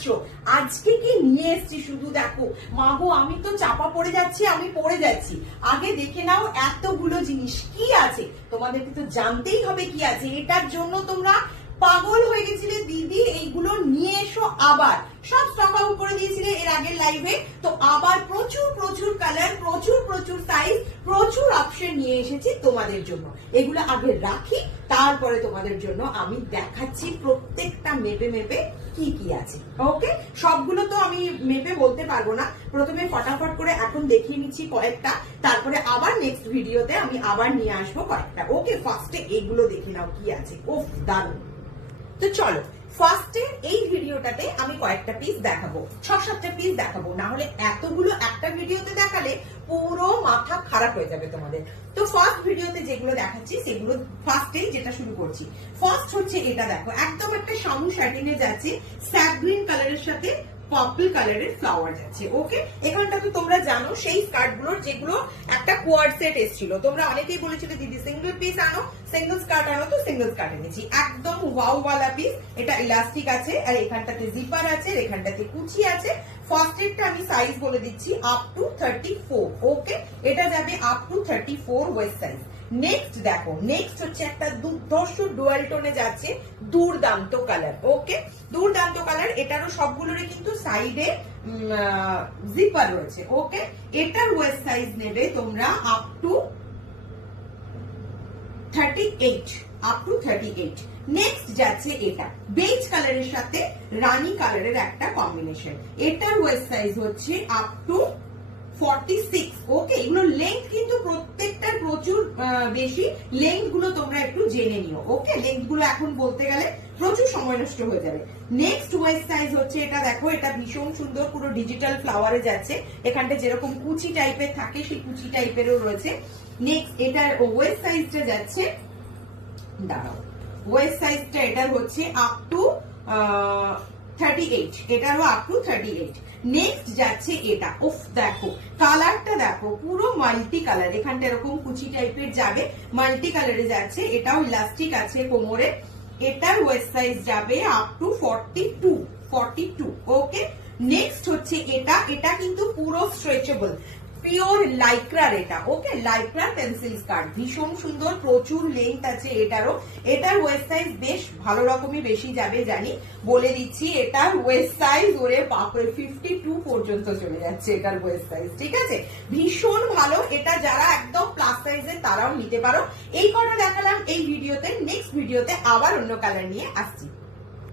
যাচ্ছ। আজকে কি নিয়ে এসছি শুধু দেখো। মাগো আমি তো চাপা পড়ে যাচ্ছি, আমি পড়ে যাচ্ছি। আগে দেখে নাও এতগুলো জিনিস কি আছে, তোমাদেরকে তো জানতেই হবে কি আছে। এটার জন্য তোমরা পাগল হয়ে গেছিলে, দিদি এইগুলো নিয়ে এসো। আবার সব স্টক আউট করে দিয়েছিলে এর আগের লাইভে, তো আবার প্রচুর প্রচুর কালার, প্রচুর প্রচুর সাইজ, প্রচুর অপশন নিয়ে এসেছি তোমাদের জন্য। এগুলো আগে রাখি, তারপরে তোমাদের জন্য আমি দেখাচ্ছি প্রত্যেকটা মেপে মেপে কি কি আছে। ওকে, সবগুলো তো আমি মেপে বলতে পারবো না, প্রথমে ফটাফট করে এখন দেখিয়ে নিচ্ছি কয়েকটা, তারপরে আবার নেক্সট ভিডিওতে আমি আবার নিয়ে আসবো কয়েকটা। ওকে, ফার্স্টে এইগুলো দেখে নাও কি আছে। ওফ দারুণ। তো চলো, ফার্স্টে এই ভিডিওটাতে আমি কয়েকটা পিস দেখাবো, 6-7টা পিস দেখাবো, না হলে এতগুলো একটা ভিডিওতে দেখালে পুরো মাথা খারাপ হয়ে যাবে তোমাদের। তো ফার্স্ট ভিডিওতে যেগুলো দেখাচ্ছি সেগুলো ফার্স্টে যেটা শুরু করছি, ফার্স্ট হচ্ছে এটা দেখো, একদম একটা শামু শার্টিনে যাচ্ছে, স্যাপ গ্রিন কালারের সাথে পার্পল কালারের ফ্লাওয়ার যাচ্ছে। ওকে, এখানটা তো তোমরা জানো সেই স্কার্ট গুলোর যেগুলো একটা কোয়াড সেট এসেছিল, তোমরা অনেকেই বলেছিলে দিদি সিঙ্গেল পিস আনো, সিঙ্গেল স্কার্ট আনো, তো সিঙ্গেল স্কার্ট এনেছি। একদম ওয়াও ওয়ালা পিস, এটা ইলাস্টিক আছে, আর এখানটাতে জিপার আছে, আর এখানটাতে কুচি আছে। ফার্স্ট এরটা আমি সাইজ বলে দিচ্ছি, আপ টু 34। ওকে, এটা যাবে up to 34 West size. Next দেখো, নেক্সট হচ্ছে একটা দুর্ধর্ষ ডুয়াল টোনে যাচ্ছে, দুর্দান্ত কালার। ওকে, দুর্দান্ত কালার, এটারও সবগুলোরই কিন্তু সাইডে জিপার রয়েছে। ওকে, এটার ওয়েস্ট সাইজ নেবে তোমরা up to 38, up to 38। Next যাচ্ছে এটা বেজ কালারের সাথে রানী কালারের একটা কম্বিনেশন, এটার ওয়েস্ট সাইজ হচ্ছে আপ টু 46। ওকে, এগুলো লেন্থ কিন্তু প্রত্যেকটার প্রচুর বেশি, লেন্থ গুলো তোমরা একটু জেনে নিও। ওকে, লেন্থ গুলো এখন বলতে গেলে প্রচুর সময় নষ্ট হয়ে যাবে। নেক্সট ওয়েস্ট সাইজ হচ্ছে এটা দেখো, এটা ভীষণ সুন্দর, পুরো ডিজিটাল ফ্লাওয়ারে যাচ্ছে, এখানটা যেরকম কুচি টাইপের থাকে সেই কুচি টাইপেরও রয়েছে। নেক্সট এটার ওয়েস্ট সাইজটা যাচ্ছে, দাঁড়াও, ওয়েস্ট সাইজটা এটার হচ্ছে আপ টু 38, এটারও আপ টু 38। নেক্সট যাচ্ছে এটা, উফ দেখো কালারটা দেখো, পুরো মাল্টি কালার, এখানটা এরকম কুচি টাইপের যাবে, মাল্টি কালারে যাচ্ছে, এটাও ইলাস্টিক আছে কোমরে, এটার ওয়েস্ট সাইজ যাবে আপ টু 42। ওকে, নেক্সট হচ্ছে এটা, এটা কিন্তু পুরো স্ট্রেচেবল, পিওর লাইক্রার এটা। ওকে, লাইক্রার পেন্সিল স্কার্ট, ভীষণ সুন্দর, প্রচুর লেন্থ আছে এটারও। এটার ওয়েস্ট সাইজ বেশ ভালো রকমই বেশি যাবে জানি, বলে দিচ্ছি, এটার ওয়েস্ট সাইজ ওরে বাপরে 52 পর্যন্ত চলে যাচ্ছে এটার ওয়েস্ট সাইজ। ঠিক আছে, ভীষণ ভালো, এটা যারা একদম প্লাস সাইজের তারাও নিতে পারো। এই কটা দেখালাম এই ভিডিওতে, নেক্সট ভিডিওতে আবার অন্য কালার নিয়ে আসছি।